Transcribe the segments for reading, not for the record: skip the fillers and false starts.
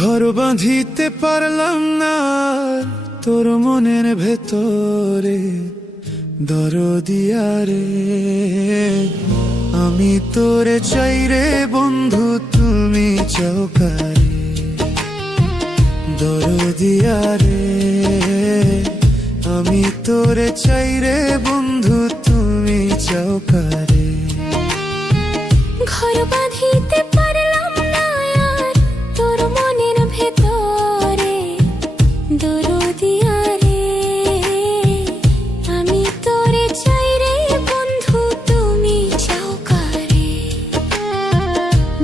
ঘর বাঁধিতে পারলাম না তোর মনের ভেতরে, দরদিয়া রে আমি তোরে চাই রে বন্ধু, তুমি চাও কারে, দরদিয়া রে আমি তোরে চাই রে বন্ধু, তুমি চাও কারে। ঘর বাঁধিতে পারলাম না আর তোর মনের ভেতরে, দরদিয়া রে আমি তোরে চাই রে বন্ধু, তুমি চাও কারে,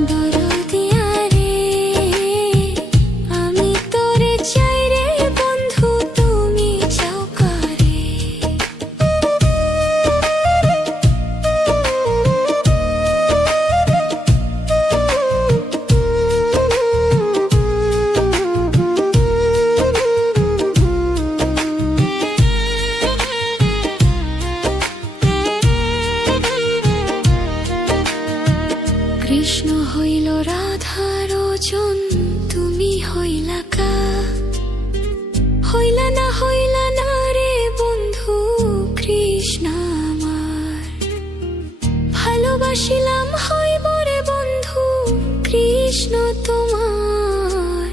দরদিয়া রে আমি তোরে চাই রে বন্ধু, তুমি চাও কারে। কৃষ্ণ হইল রাধার ওজন, তুমি হইলা কা, হইলা না রে বন্ধু কৃষ্ণ আমার, ভালোবাসিলাম হইব রে বন্ধু কৃষ্ণ তোমার,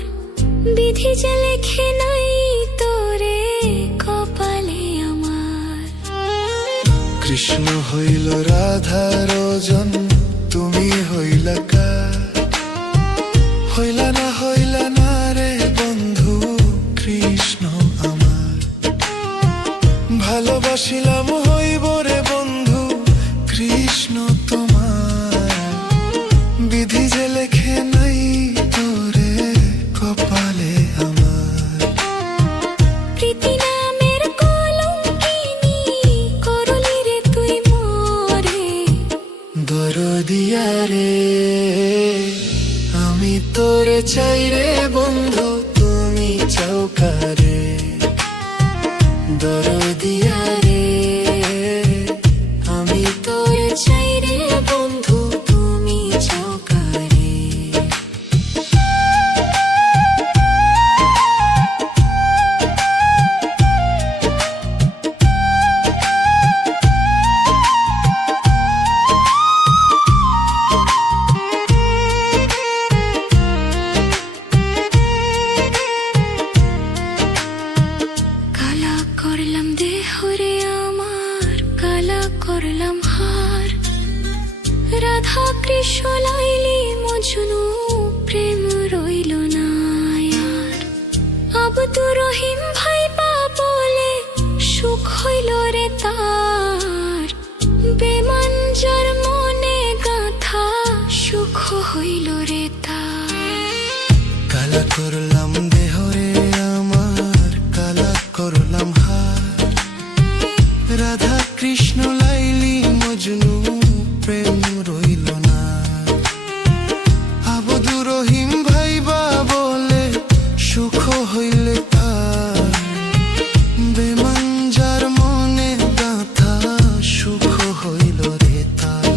বিধি যে লেখে নাই তোরে কপালে আমার। কৃষ্ণ হইল রাধার ওজন, তুমি হইলা কা, হইলা না রে বন্ধু কৃষ্ণ আমার, ভালোবাসিলাম হইব রে বন্ধু কৃষ্ণ তোমার, বিধি যে লেখে নাই তোরে কপালে আমার। প্রীতি নামের কলঙ্কিনী করলি রে তুই মোরে, দরদিয়া রে আমি তোরে চাই রে বন্ধু, তুমি চাও কারে, দরদিয়া রে আমি তোরে চাই রে বন্ধু, তুমি চাও কারে। কালা করলাম দেহ রে আমার, কালা করলাম হার, রাধা কৃষ্ণ লাইলি মজনু প্রেম রইল না আর, আব্দুর রহিম ভাই পা বলে সুখ হইল রে তার, বেমান যার মনে গাথা সুখ হইল রে তার। কালা করলাম দেহ রে আমার, কালা করলাম হার, রাধা কৃষ্ণ লাইলি মজনু প্রেম রইল না, আব্দুর রহিম ভাইবা বলে সুখ হইলে তার, বেমান যার মনে গাথা সুখ হইল রে তার।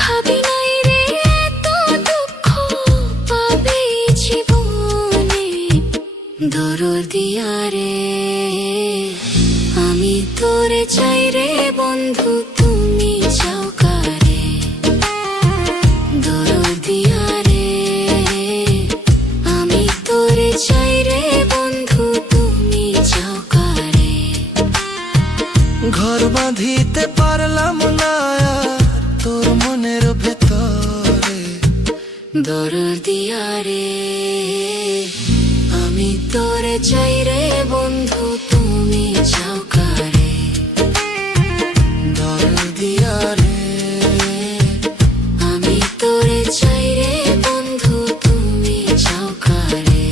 ভাবি নাই রে এত দুঃখ পাবে জীবনে, দরদিয়া রে আমি তোরে চাই রে বন্ধু, তুমি চাও কারে, দরদিয়া রে আমি তোরে চাই রে বন্ধু, তুমি চাও কারে। ঘর বাঁধিতে পারলাম না আর তোর মনের ভেতরে, দরদিয়া রে আমি তোরে চাই রে বন্ধু, তুমি চাও কারে, দরদিয়া রে আমি তোরে চাই রে বন্ধু, তুমি চাও কারে,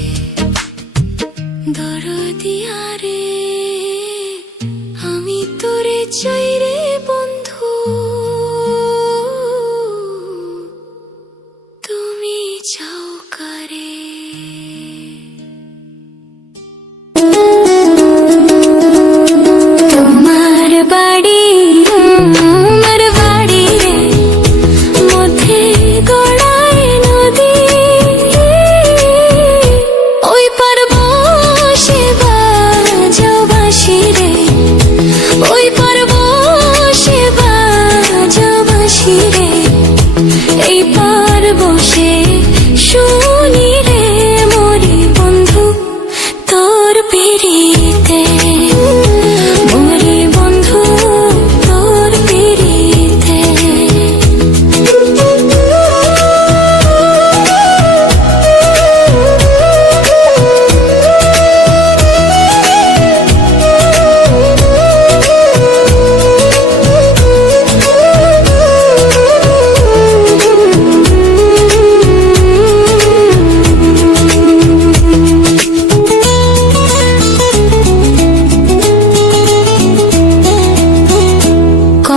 দরদিয়া রে আমি তোরে চাই রে বন্ধু, তুমি চাও কারে।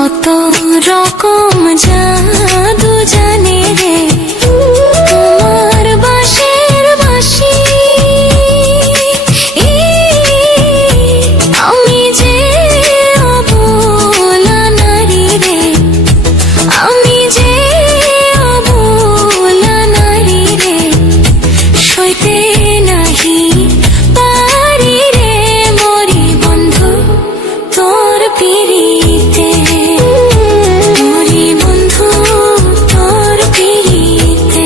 কত রকম জাদু জানে রে তোমার বাঁশির বাঁশি। আমি যে অবলা নারী রে, আমি যে অবলা নারী রে, সইতে নাহি পারি রে মরি বন্ধু তোর পিরিতে, মরি বন্ধু তোর পিরিতে।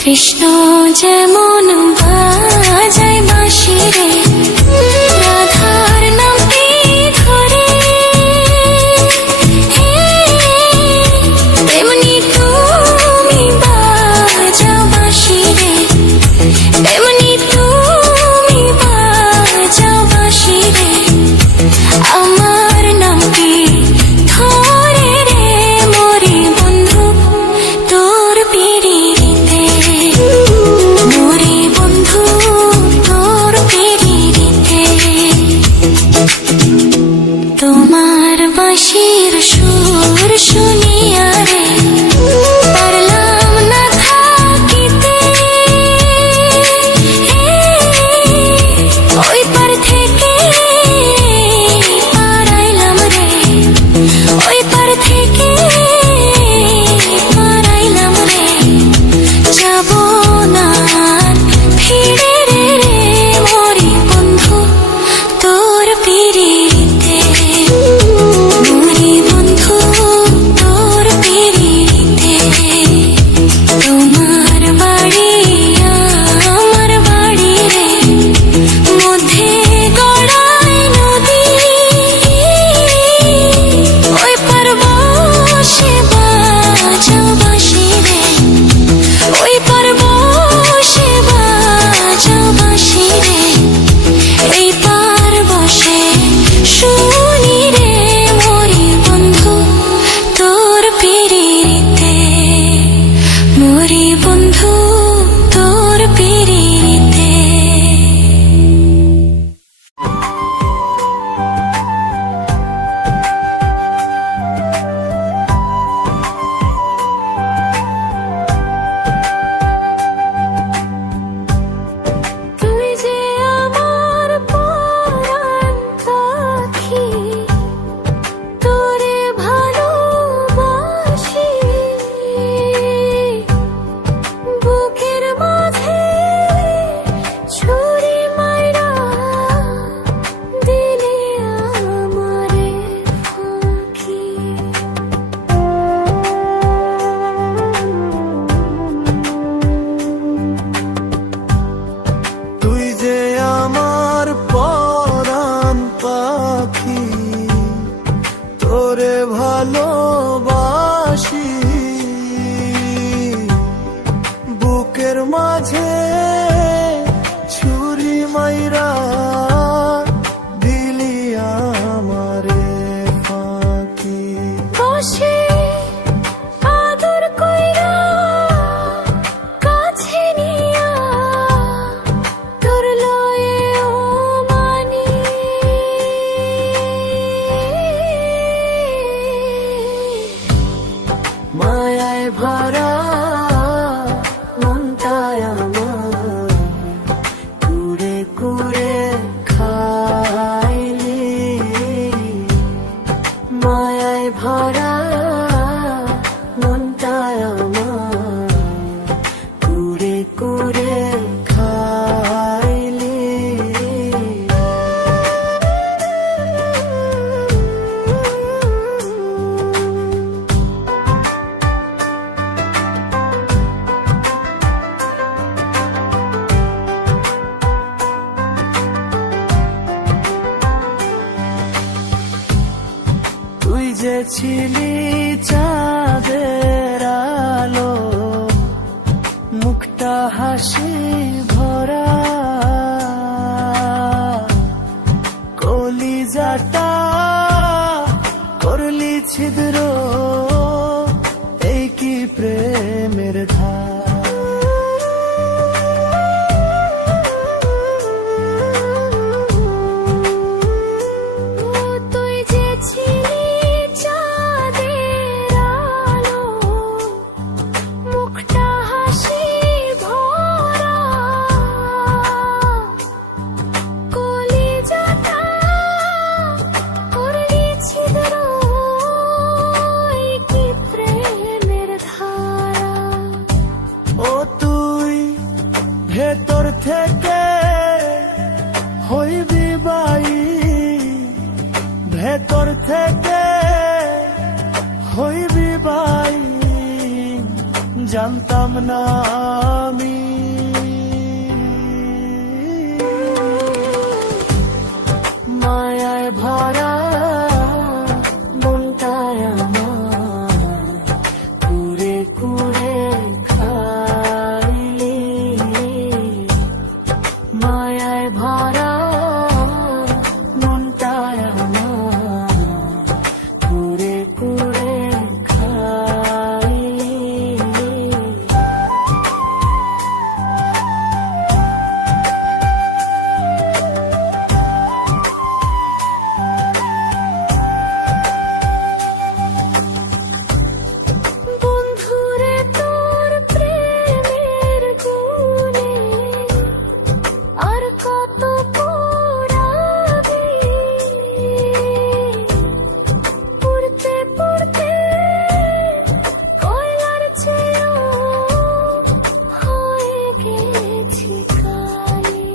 কৃষ্ণ যেমন বাজায় বাঁশি রে, রাধার নামটি ধরে, তেমনি তুমি বাজাও বাঁশি রে, তেমনি তুমি বাজাও বাঁশি রে, আমার নামটি ধরে রে মরি বন্ধু তোর পিরিতে, মরি বন্ধু তোর পিরিতে। তোমার বাঁশির সুর শুনিয়া রে পারলাম না থাকিতে, ওই পার থেকে পারাইলাম রে, ওই পার থেকে পারাইলাম রে, যাব না আর ফিরে রে রে মরি বন্ধু তোর পিরিতে, মরি বন্ধু তোর পিরিতে। তোমার বাড়ি আমার বাড়ি রে, মধ্যে গড়ায় নদী, ওই পার বসে বাজাও বাঁশি রে, ওই পার বসে বাজাও বাঁশি রে, এই পার বসে শুনি রে মরি বন্ধু তোর পিরিতে, মরি বন্ধু তোর পিরিতে। তুই যে আমার পরাণ পাখি, তোরে ভালোবাসি, বুকের মাঝে ছুরি মাইরা দিলে আমারে ফাঁকি। তুই যে আমার পরাণ পাখি, তোরে ভালোবাসি, বুকের মাঝে ছুরি মাইরা দিলি আমারে ফাঁকি। বসে আদর কইরা কাছে নিয়া তোর লয়ে ও মানি, মায়ায় ভরা মনটায় আমার কুড়ে কুড়ে খাইলি, মায়ায় ভরা মনটায় আমার কুড়ে কুড়ে খাইলি। প্রেমের ধার। তুই যে ছিলি চাঁদের আলো, মুখটা হাসি ভরা, কলিজাটা করলি ছিদ্র, এই কি প্রেমের ধারা। ও তুই ভেতর থেকে হইবি বাই, ভেতর থেকে হইবি বাই, জানতাম না আমি। মায়ায় ভরা মনটায় আমার, কুড়ে কুড়ে খাইলি। মায়ায় ভরা মনটায় আমার, কুড়ে কুড়ে খাইলি। বন্ধুরে তোর প্রেমের গুণে আর কত পোড়াবি, পুড়তে পুড়তে কয়লার চেয়েও হয়ে গেছি কালি।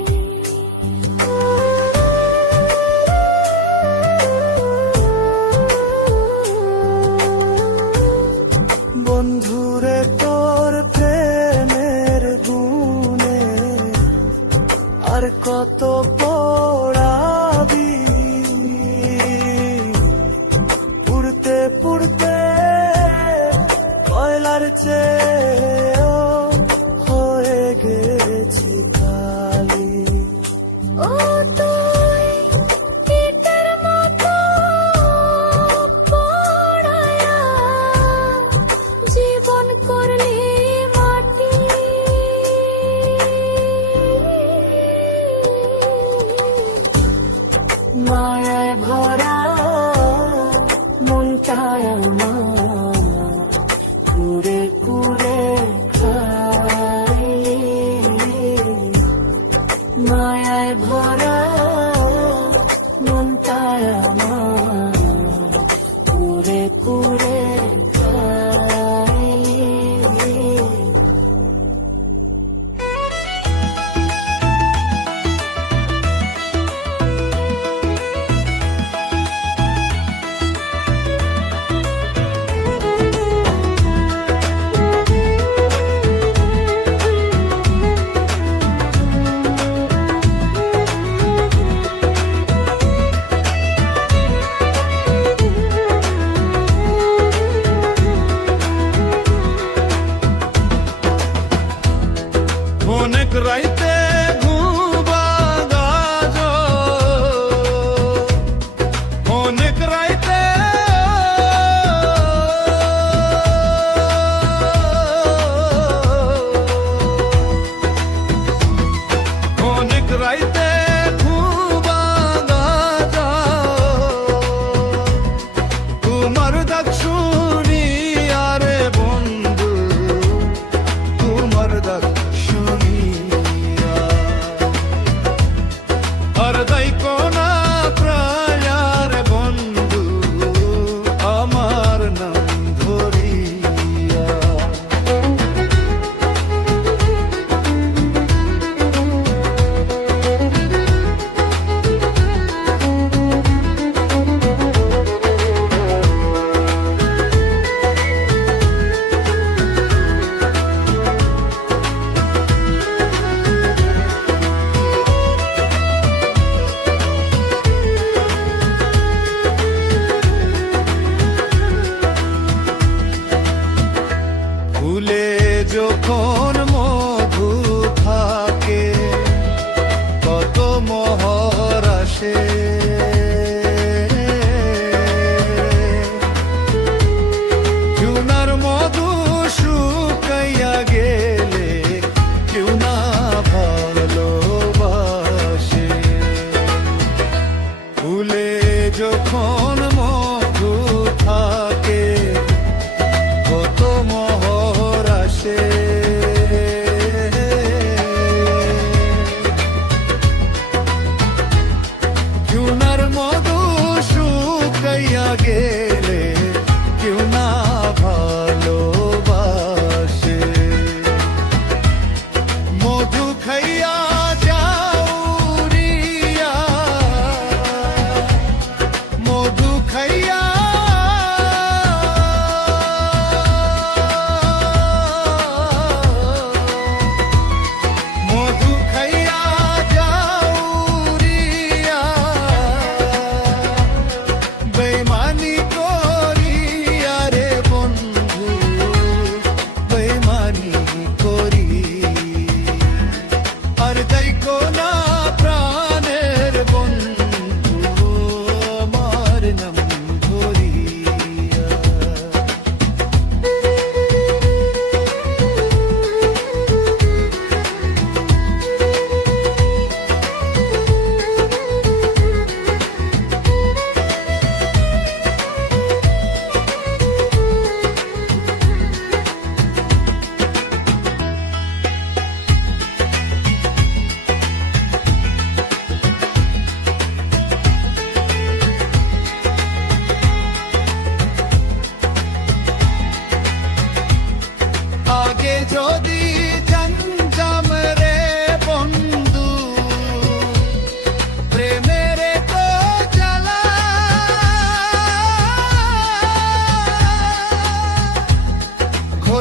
বন্ধুরে তোর প্রেমের গুণে আর কত পড়াবি, পুড়তে পুড়তে কয়লার চেয়েও হয়ে গেছি কালি। ও তুই কীটের মতো পড়ায়া জীবন করলি মাটি। মায়ায় ভরা মনটায় আমার, কুড়ে কুড়ে খাইলি। মায়ায় ভরা মনটায় আমার, কুড়ে কুড়ে খাইলি। অনেক রাইতে ঘুমবা গাজ, অনেক রাইতে অনেক রাইতে ঘুমবা গাজ, তোমার ডাক শুনি আরে বন্ধু, তোমার ডাক শুনিয়া আর দাই কোনা প্রায়ার বন্ধু, আমার নাম ধরিয়া। ফুলে যখন মধু থাকে কত মোহর আসে, চুনার মধু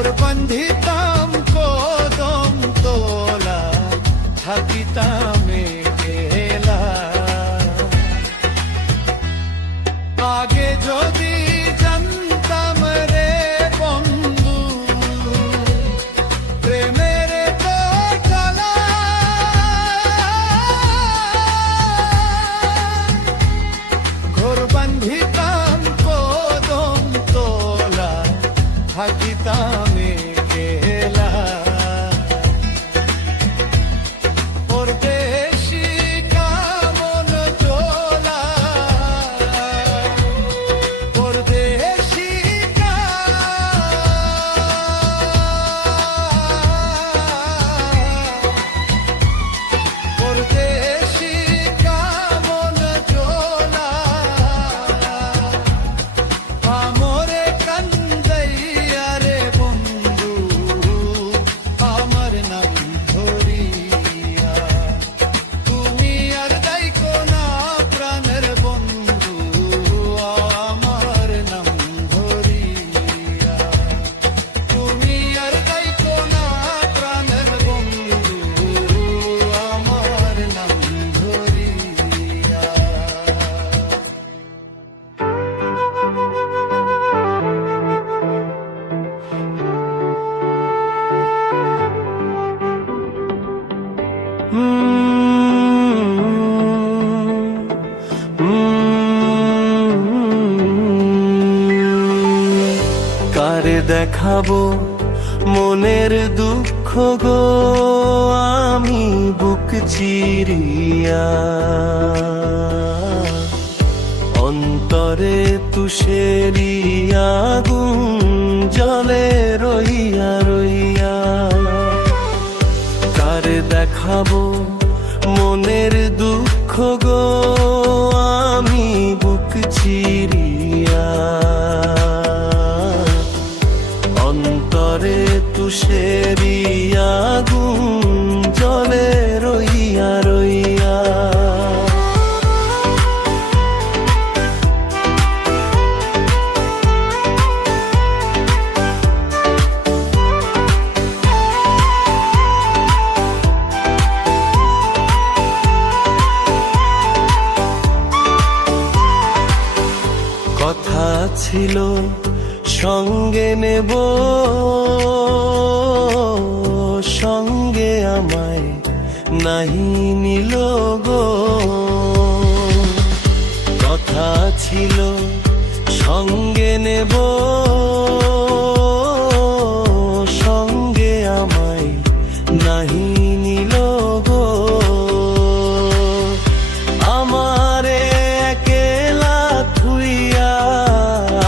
ওর বন্ধিতাম কদম তোলা থাকিতাম একলা। আগে যদি জানতাম রে বন্ধু প্রেমের তো জ্বালা, ঘোর বান্ধিতাম কদম তোলা থাকিতাম একলা। পরদেশি কামন জোলা, পরদেশি পরদেশি কামন জোলা আমরে কান্দাইয়া রে বন্ধু আমার নাম ধরিয়া। তুমি আর দাইকো না প্রাণের বন্ধু আমার নাম ধরিয়া। তুমি আর দাইকো না প্রাণের বন্ধু আমার নাম ধরিয়া। কারে দেখাবো মনের দুঃখ গো আমি বুক চিরিয়া। অন্তরে তুষেরি আগুন জলে রইয়া রইয়া। কারে দেখাবো মনের দুঃখ গো আমি বুক চিরিয়া। অন্তরে তুষেরি আগুন জলে রইয়া রইয়া। কথা ছিল সঙ্গে নেব, সঙ্গে আমায় নাহি নিল গো। কথা ছিল সঙ্গে নেব, সঙ্গে আমায় নাহি নিল গো। আমারে একলা থুইয়া,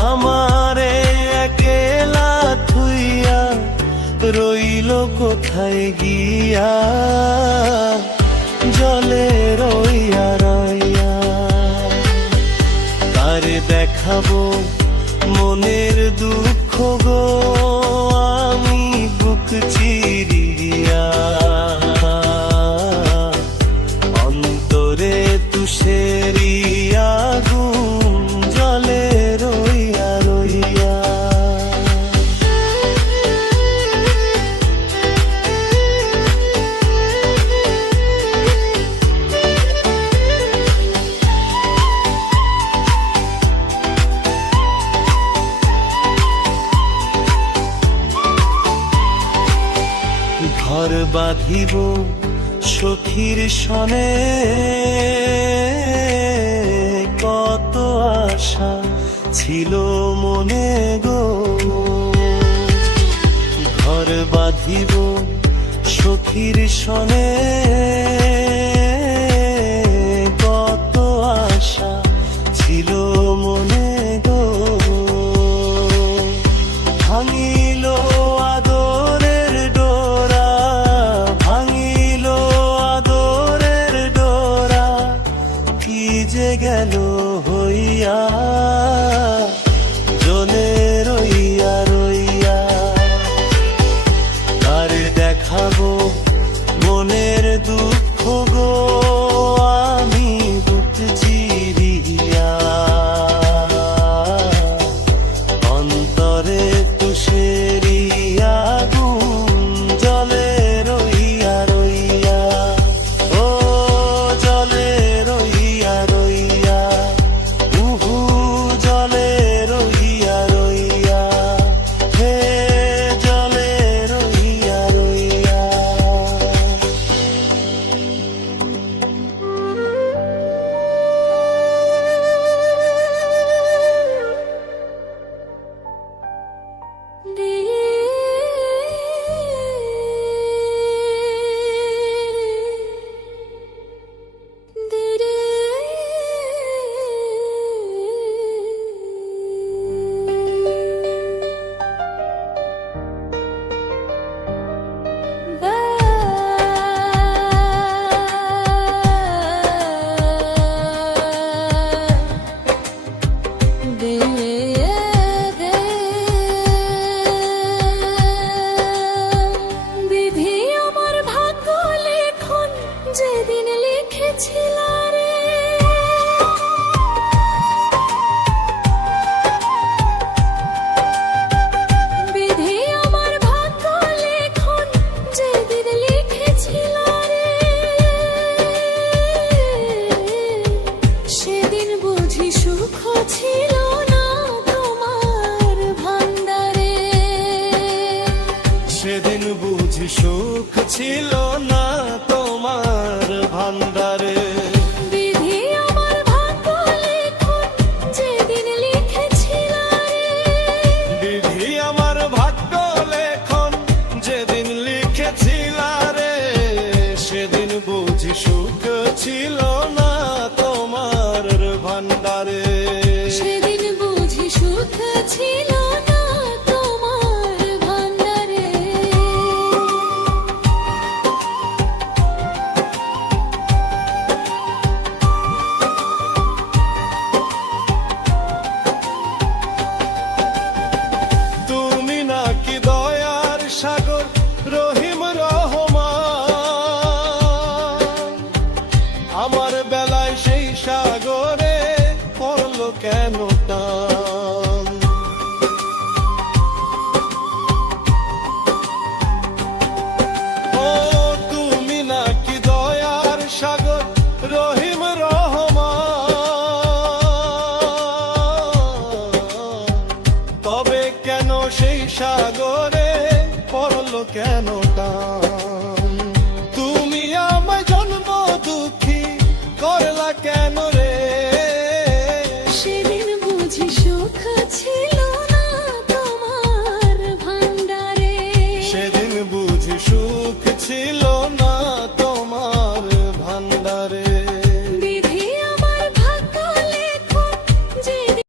আমারে একলা থুইয়া রইল কোথায় গিয়া জলে রইয়া রইয়া। কারে দেখাবো মনের দুঃখ গো আমি বুক চিরিয়া। অন্তরে তুষেরি আগুন জলে রইয়া রইয়া। ঘর বাঁধিব সখীর সনে কত আশা ছিল মনে গো। ঘর বাঁধিব সখীর সনে কত আশা ছিল মনে গো। ভাঙিল আদরের ডোরা, ভাঙিল আদরের ডোরা কি যে গেল হইয়া জলে রইয়া রইয়া। কারে দেখাবো মনের দুঃখ সেদিন বুঝি সুখ ছিল না তোমার ভান্ডারে। বিধি আমার ভাগ্য লেখন যেদিন লিখেছিল রে, বিধি আমার ভাগ্য লেখন যেদিন লিখেছিল রে, সেদিন বুঝি সুখ ছিল না তোমার ভান্ডারে। সেদিন বুঝি সুখ ছিল না তোমার ভান্ডারে। তুমি নাকি দয়ার সাগর রহিম রহমান, আমার বেলায় সেই সাগরে পড়লো কেন টান। ও তুমি নাকি দয়ার সাগর রহিম রহমান, তবে কেন সেই সাগরে পড়লো কেন